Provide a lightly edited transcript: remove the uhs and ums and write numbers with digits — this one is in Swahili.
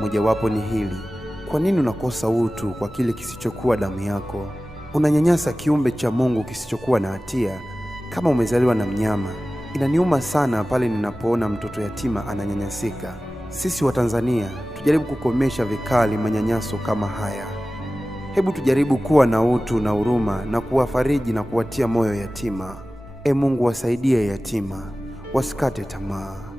Mojawapo ni hili: kwa nini unakosa utu kwa kile kisichokuwa damu yako? Unanyanyasa kiumbe cha Mungu kisichokuwa na hatia kama umezaliwa na mnyama. Inaniuma sana pale ninapoona mtoto yatima ananyanyasika. Sisi wa Tanzania tujaribu kukomesha vikali manyanyaso kama haya. Hebu tujaribu kuwa na utu na huruma na kuwafariji na kuwatia moyo yatima. Mungu wasaidie yatima, wasikate tamaa.